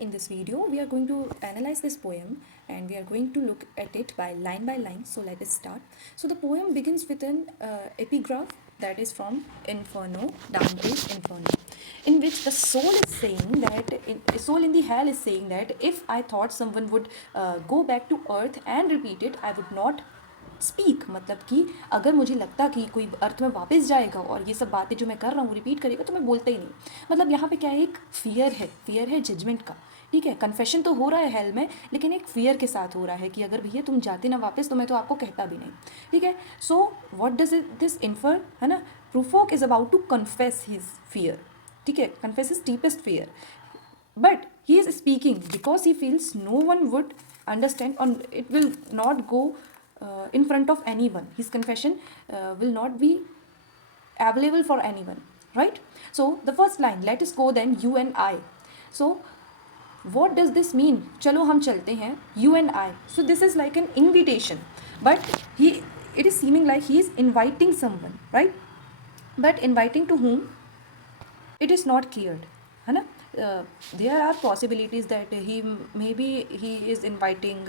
in this video we are going to analyze this poem and we are going to look at it by line. So let us start. So the poem begins with an epigraph that is from Inferno, Dante's Inferno, in which the soul is saying that soul in the hell is saying that if I thought someone would go back to earth and repeat it, I would not speak. मतलब कि अगर मुझे लगता कि कोई अर्थ में वापस जाएगा और ये सब बातें जो मैं कर रहा हूँ रिपीट करेगा तो मैं बोलता ही नहीं. मतलब यहाँ पे क्या है, एक फियर है जजमेंट का. ठीक है, कन्फेशन तो हो रहा है हेल में, लेकिन एक फियर के साथ हो रहा है कि अगर भैया तुम जाते ना वापस तो मैं तो आपको कहता भी नहीं. ठीक है, so what does this infer, है ना. Prufrock is about to confess his fear. ठीक है, confess his deepest fear, but he is speaking because he feels no one would understand or it will not go in front of anyone. His confession will not be available for anyone, right? So the first line, let us go then you and I. So what does this mean? Chalo hum chalte hain, you and I. So this is like an invitation, but it is seeming like he is inviting someone, right? But inviting to whom, it is not cleared, है ना. There are possibilities that maybe he is inviting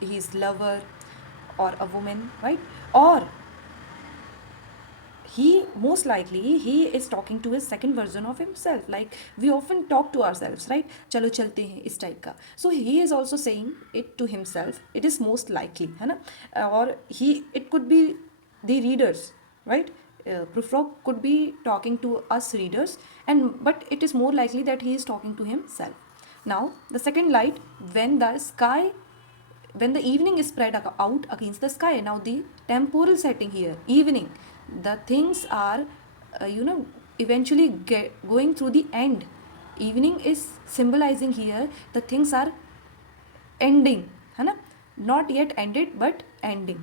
his lover or a woman, right? Or he most likely he is talking to his second version of himself, like we often talk to ourselves, right? चलो चलते हैं इस type का. So he is also saying it to himself. It is most likely, है ना. Or it could be the readers, right? Prufrock could be talking to us readers, but it is more likely that he is talking to himself. Now the second light, when the evening is spread out against the sky. Now the temporal setting here, evening, the things are eventually going through the end. Evening is symbolizing here the things are ending, है ना. Not yet ended but ending.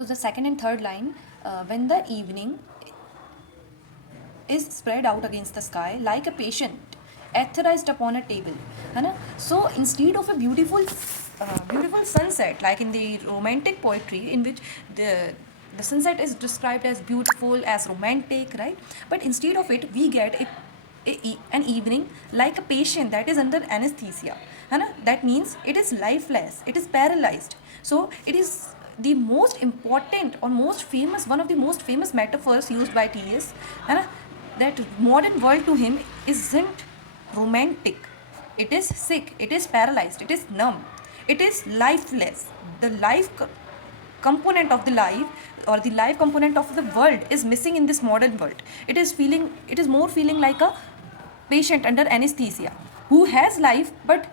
So the second and third line, when the evening is spread out against the sky like a patient etherized upon a table, है ना. So instead of a beautiful sunset like in the romantic poetry in which the sunset is described as beautiful, as romantic, right? But instead of it we get an evening like a patient that is under anesthesia, है ना. That means it is lifeless, it is paralyzed. So it is the most important or most famous, one of the most famous metaphors used by T.S., है ना, that modern world to him isn't romantic, it is sick, it is paralyzed, it is numb, it is lifeless. The life component of the life or the life component of the world is missing in this modern world. It is more feeling like a patient under anesthesia who has life but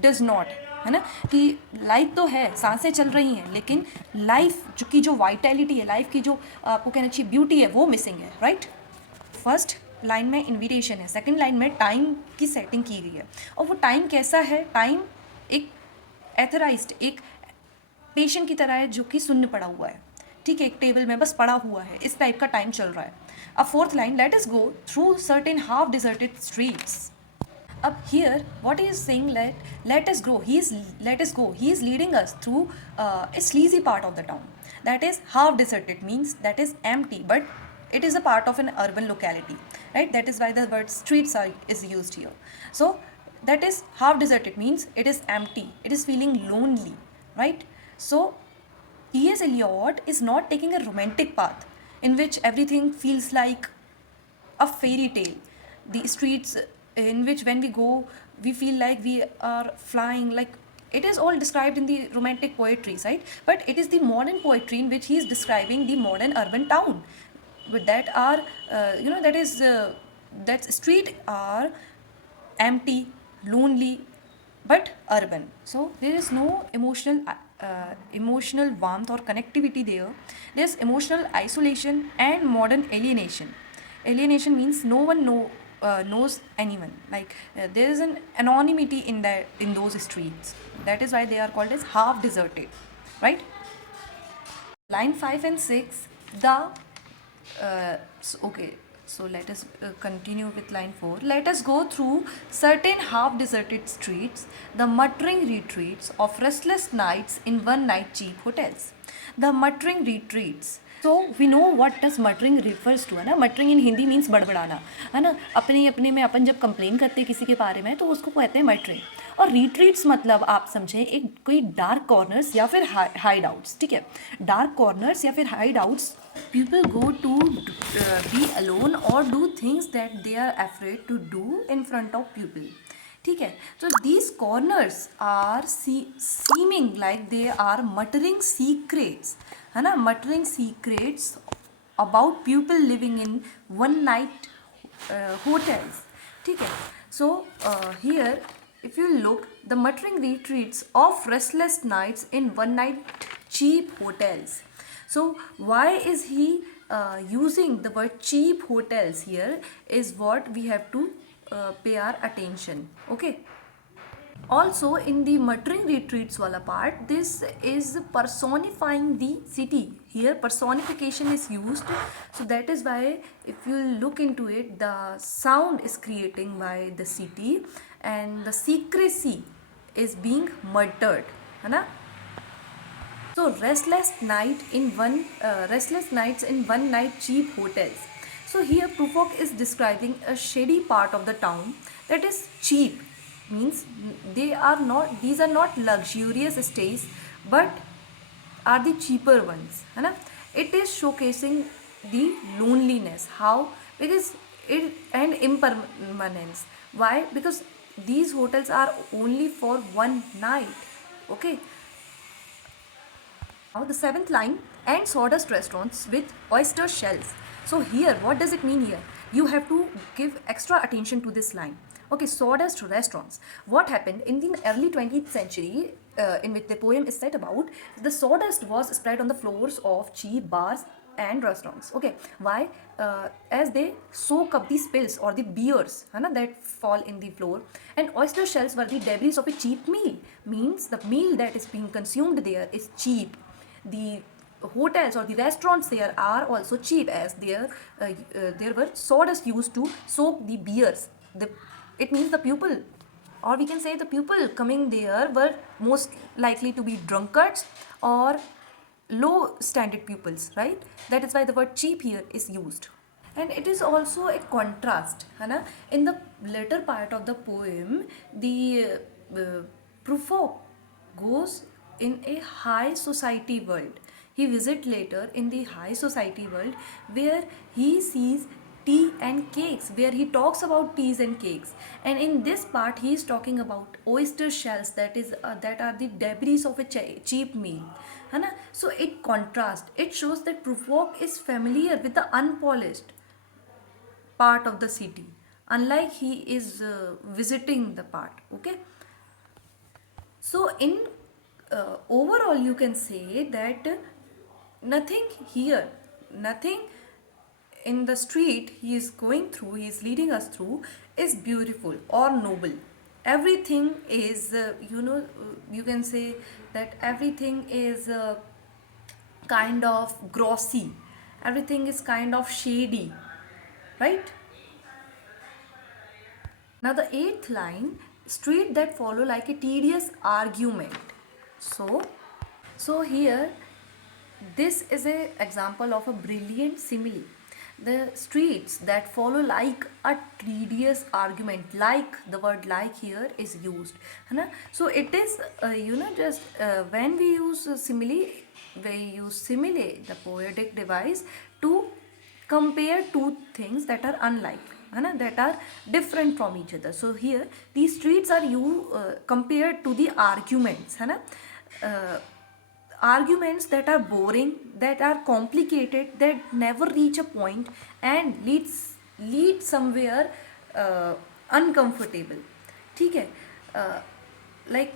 does not, है ना. कि life तो है, सांसें चल रही हैं, लेकिन लाइफ की जो वाइटैलिटी है, लाइफ की जो आपको कहना चाहिए ब्यूटी है, वो मिसिंग है, राइट. फर्स्ट लाइन में इन्विटेशन है, सेकंड लाइन में टाइम की सेटिंग की गई है. और वो टाइम कैसा है? टाइम एक एथराइज्ड, एक पेशेंट की तरह है जो कि सुन्न पड़ा हुआ है. ठीक है, एक टेबल में बस पड़ा हुआ है, इस टाइप का टाइम चल रहा है. अब fourth line, let us go through certain half deserted streets. Up here what he is saying, let us go, he is leading us through a sleazy part of the town that is half deserted, means that is empty, but it is a part of an urban locality, right? That is why the word streets is used here. So that is half deserted means it is empty, it is feeling lonely, right? So T.S. Eliot is not taking a romantic path in which everything feels like a fairy tale. The streets in which when we go we feel like we are flying, like it is all described in the romantic poetries, right? But it is the modern poetry in which he is describing the modern urban town, but that are that street are empty, lonely, but urban. So there is no emotional warmth or connectivity there. There's emotional isolation and modern alienation. Alienation means no one knows anyone, like there is an anonymity in those streets. That is why they are called as half deserted, right? Line 5 and 6, so let us continue with line 4. Let us go through certain half deserted streets, the muttering retreats of restless nights in one night cheap hotels. The muttering retreats, so we know what does muttering refers to, है ना. Muttering in Hindi means बड़बड़ाना, है ना. अपने अपने में अपन जब complain करते हैं किसी के बारे में तो उसको कहते हैं मटरिंग. और रिट्रीट्स मतलब आप समझें एक कोई डार्क कॉर्नर्स या फिर हाइड आउट्स. ठीक है, डार्क कॉर्नर्स या फिर hideouts people go to be alone और do things that they are afraid to do in front of people. ठीक है, तो these corners are seeming like they are muttering secrets, है ना. Muttering secrets about people living in one night hotels. ठीक है, so here if you look, the muttering retreats of restless nights in one night cheap hotels. So why is he using the word cheap hotels here is what we have to pay our attention. Okay, also in the muttering retreats wala part, this is personifying the city. Here personification is used, so that is why if you look into it, the sound is creating by the city and the secrecy is being muttered, है ना. So restless nights in one night cheap hotels. So here prufrock is describing a shady part of the town that is cheap, means these are not luxurious stays but are the cheaper ones, है ना. It is showcasing the loneliness, how, because it and impermanence. Why? Because these hotels are only for one night. Okay, now the seventh line, and sawdust restaurants with oyster shells. So here what does it mean? Here you have to give extra attention to this line. Okay, sawdust restaurants. What happened in the early 20th century, in which the poem is set about, the sawdust was spread on the floors of cheap bars and restaurants. Okay, why? As they soak up the spills or the beers, that fall in the floor. And oyster shells were the debris of a cheap meal, means the meal that is being consumed there is cheap. The hotels or the restaurants there are also cheap, as there were sawdust used to soak the beers. It means the people, or we can say the people coming there were most likely to be drunkards or low standard pupils, right? That is why the word cheap here is used. And it is also a contrast, है ना. In the later part of the poem, the prufrock goes in a high society world. He visits later in the high society world where he sees tea and cakes, where he talks about teas and cakes. And in this part he is talking about oyster shells, that are the debris of a cheap meal, है ना. So it contrasts, it shows that prufrock is familiar with the unpolished part of the city, unlike he is visiting the part. Okay, so in overall you can say that nothing in the street he is going through, he is leading us through, is beautiful or noble. Everything is you can say that everything is kind of glossy, everything is kind of shady, right? Now the eighth line, street that follow like a tedious argument. So here this is a example of a brilliant simile. The streets that follow like a tedious argument, like the word like here is used, है ना. So it is just when we use simile, the poetic device, to compare two things that are unlike, है ना, that are different from each other. So here these streets are compared to the arguments, है ना. Arguments that are boring, that are complicated, that never reach a point and lead somewhere uncomfortable. ठीक है, like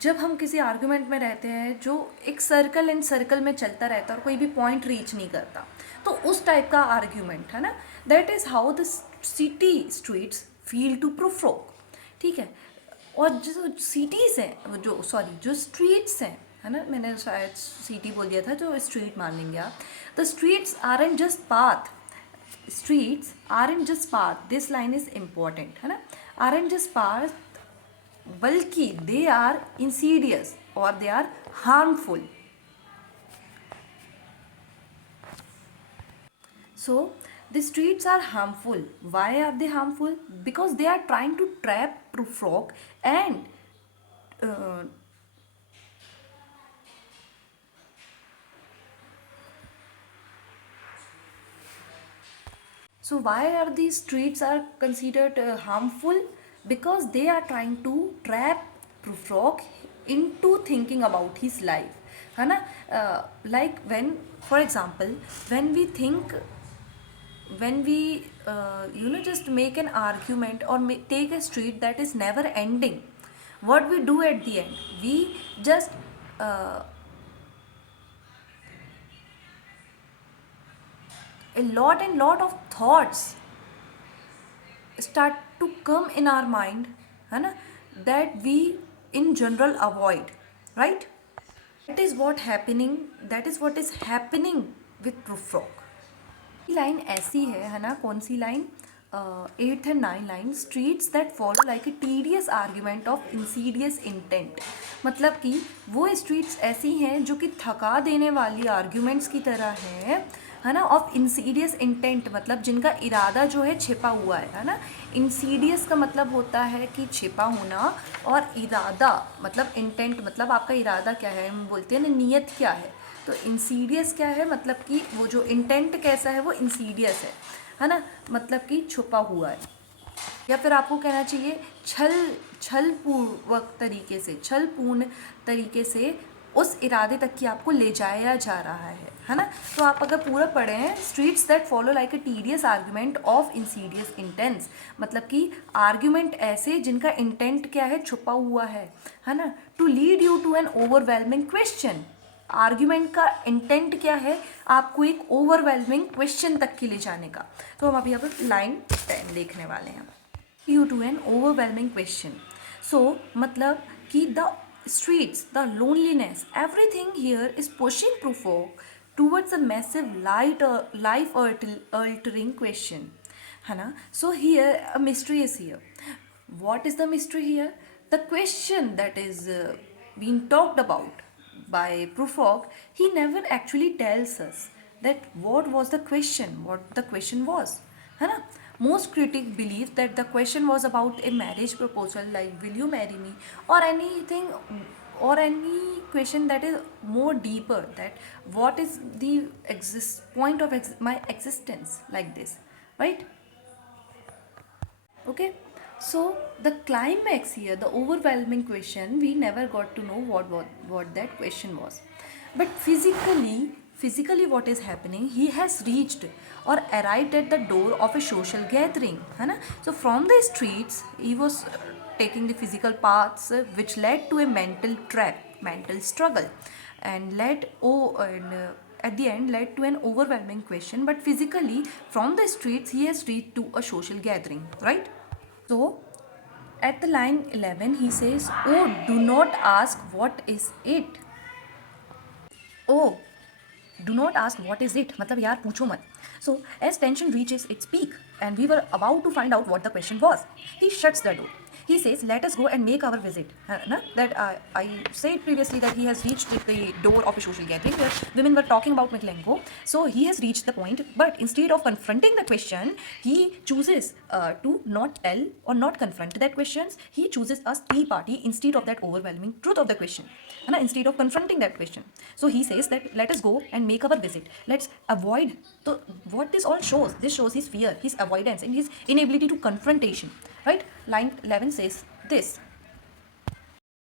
जब हम किसी argument में रहते हैं जो एक सर्कल एंड सर्कल में चलता रहता है और कोई भी पॉइंट रीच नहीं करता, तो उस टाइप का आर्ग्यूमेंट, है ना. That is how the city streets feel to Prufrock. ठीक है, और जो सिटीज़ हैं, जो स्ट्रीट्स हैं, है ना, मैंने शायद सिटी बोल दिया था, जो स्ट्रीट मान लेंगे आप. The streets are an just path, this line is important, है ना. आर एन जस्ट पाथ, बल्कि दे आर इंसीडियस और they are harmful. So the streets are harmful. Why are they harmful? Because they are trying to trap prufrock and uh, so why are these streets are considered harmful? Because they are trying to trap prufrock into thinking about his life, है ना? Like when, for example, when we think, when we just make an argument or take a street that is never ending, what we do at the end, we just uh, a lot and lot of thoughts start to come in our mind, है ना, that we in general avoid, right? That is what is happening with prufrock. Line ऐसी है ना? कौन सी line? 8th and 9th line, streets that follow like a tedious argument of insidious intent. मतलब कि वो स्ट्रीट्स ऐसी हैं जो कि थका देने वाली आर्ग्यूमेंट्स की तरह है ना, ऑफ इंसीडियस इंटेंट, मतलब जिनका इरादा जो है छिपा हुआ है ना। इंसीडियस का मतलब होता है कि छिपा होना, और इरादा मतलब इंटेंट, मतलब आपका इरादा क्या है, हम बोलते हैं ना नीयत क्या है। तो इंसीडियस क्या है? मतलब कि वो जो इंटेंट कैसा है वो इंसीडियस है ना, मतलब कि छुपा हुआ है। या फिर आपको कहना चाहिए छल पूर्ण तरीके से उस इरादे तक कि आपको ले जाया जा रहा है ना। तो आप अगर पूरा पढ़े हैं, streets that follow like a tedious argument of Insidious intense, मतलब कि आर्ग्यूमेंट ऐसे जिनका इंटेंट क्या है, छुपा हुआ है ना। To lead you to an overwhelming question, argument का इंटेंट क्या है, आपको एक ओवरवेलमिंग क्वेश्चन तक के ले जाने का। तो हम अभी यहाँ पर लाइन 10 देखने वाले हैं। You to an overwhelming question. So मतलब कि the streets, the loneliness, everything here is pushing prufrock towards a massive life altering question, है ना। So here a mystery is here. What is the mystery here? The question that is being talked about by prufrock, he never actually tells us that what was the question, what the question was, है ना। Most critics believe that the question was about a marriage proposal, like will you marry me, or anything, or any question that is more deeper, that what is the point of my existence, like this, right? Okay, so the climax here, the overwhelming question, we never got to know what that question was. But physically what is happening, he has reached or arrived at the door of a social gathering, है ना। So from the streets he was taking the physical paths which led to a mental trap, mental struggle, and at the end led to an overwhelming question. But physically from the streets he has reached to a social gathering, right? So at the line 11 he says, oh, do not ask what is it. Oh, do not ask what is it, मतलब यार पूछो मत. So as tension reaches its peak and we were about to find out what the question was, he shuts the door. He says, let us go and make our visit. That I said previously that he has reached the door of a social gathering where women were talking about Miklenko. So he has reached the point, but instead of confronting the question, he chooses to not tell or not confront that questions. He chooses a tea party instead of that overwhelming truth of the question. Instead of confronting that question. So he says that let us go and make our visit. Let's avoid. So what this all shows? This shows his fear, his avoidance, and his inability to confrontation. Right? Line 11 says this.